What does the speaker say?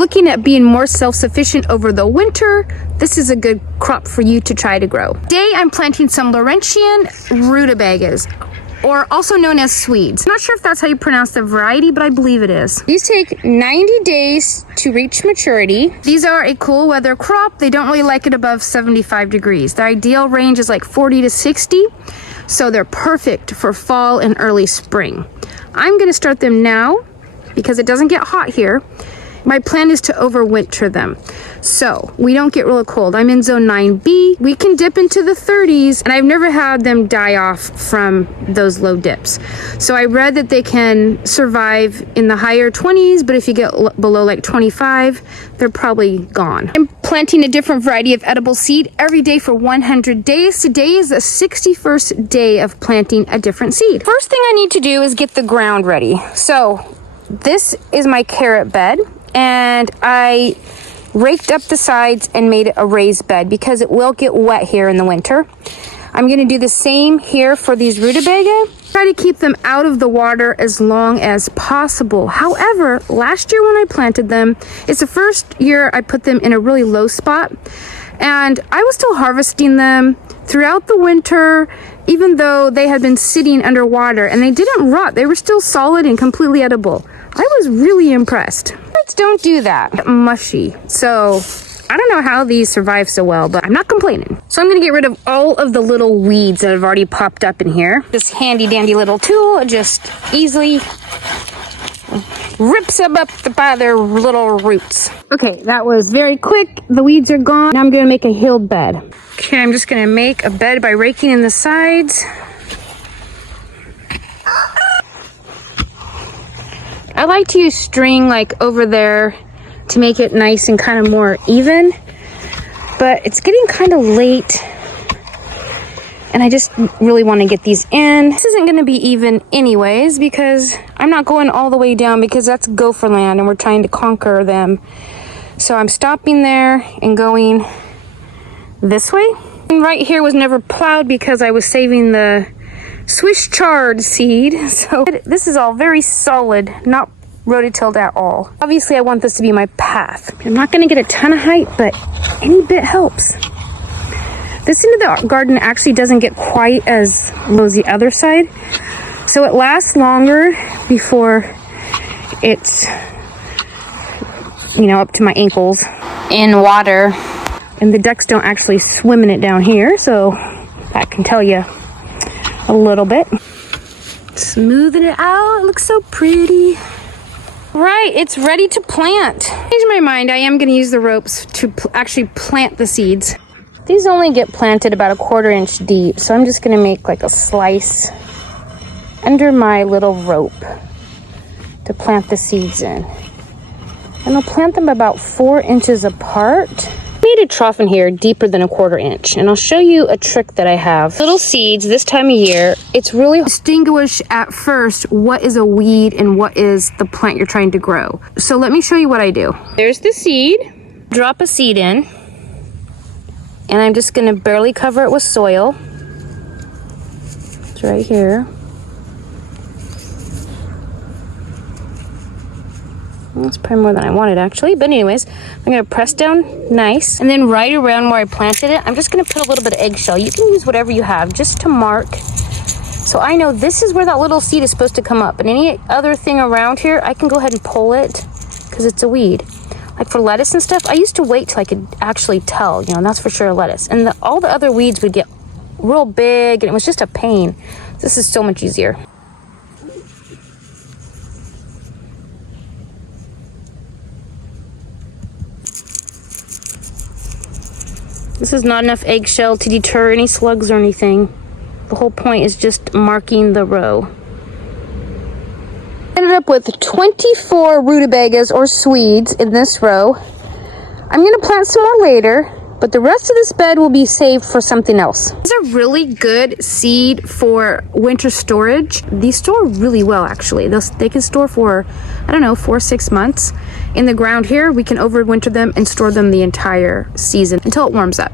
looking at being more self-sufficient over the winter, this is a good crop for you to try to grow. Today I'm planting some Laurentian rutabagas, or also known as Swedes. I'm not sure if that's how you pronounce the variety, but I believe it is. These take 90 days to reach maturity. These are a cool weather crop. They don't really like it above 75 degrees. The ideal range is like 40 to 60, so they're perfect for fall and early spring. I'm gonna start them now because it doesn't get hot here. My plan is to overwinter them, so we don't get real cold. I'm in zone 9B. We can dip into the 30s, and I've never had them die off from those low dips. So I read that they can survive in the higher 20s, but if you get below like 25, they're probably gone. I'm planting a different variety of edible seed every day for 100 days. Today is the 61st day of planting a different seed. First thing I need to do is get the ground ready. So this is my carrot bed, and I raked up the sides and made it a raised bed because it will get wet here in the winter. I'm going to do the same here for these rutabaga. Try to keep them out of the water as long as possible. However, last year when I planted them, it's the first year I put them in a really low spot, and I was still harvesting them throughout the winter, even though they had been sitting underwater, and they didn't rot. They were still solid and completely edible. I was really impressed. Don't do that. Mushy. So I don't know how these survive so well, but I'm not complaining. So I'm gonna get rid of all of the little weeds that have already popped up in here. This handy dandy little tool just easily rips them up by their little roots. Okay, that was very quick. The weeds are gone. Now I'm gonna make a hilled bed. Okay, I'm just gonna make a bed by raking in the sides. I like to use string like over there to make it nice and kind of more even, but it's getting kind of late and I just really want to get these in. This isn't going to be even anyways because I'm not going all the way down because that's gopher land and we're trying to conquer them. So I'm stopping there and going this way. And right here was never plowed because I was saving the Swiss chard seed, so this is all very solid, not rototilled at all. Obviously I want this to be my path. I'm not going to get a ton of height, but any bit helps. This end of the garden actually doesn't get quite as low as the other side, so it lasts longer before it's, you know, up to my ankles in water, and the ducks don't actually swim in it down here, so that can tell you a little bit. Smoothing it out. It looks so pretty. Right, it's ready to plant. Change my mind. I am going to use the ropes to actually plant the seeds. These only get planted about 1/4 inch deep, so I'm just going to make like a slice under my little rope to plant the seeds in. And I'll plant them about 4 inches apart. I made a trough in here deeper than 1/4 inch, and I'll show you a trick that I have. Little seeds this time of year, it's really distinguish at first what is a weed and what is the plant you're trying to grow. So let me show you what I do. There's the seed. Drop a seed in, and I'm just going to barely cover it with soil. It's right here. That's probably more than I wanted actually, but anyways, I'm going to press down nice, and then right around where I planted it, I'm just going to put a little bit of eggshell. You can use whatever you have just to mark, so I know this is where that little seed is supposed to come up, and any other thing around here I can go ahead and pull it because it's a weed. Like for lettuce and stuff, I used to wait till I could actually tell, you know, that's for sure a lettuce, and all the other weeds would get real big and it was just a pain. This is so much easier. This is not enough eggshell to deter any slugs or anything. The whole point is just marking the row. Ended up with 24 rutabagas or Swedes in this row. I'm going to plant some more later, but the rest of this bed will be saved for something else. These are really good seed for winter storage. These store really well actually. They can store for, I don't know, 4 or 6 months. In the ground here, we can overwinter them and store them the entire season until it warms up.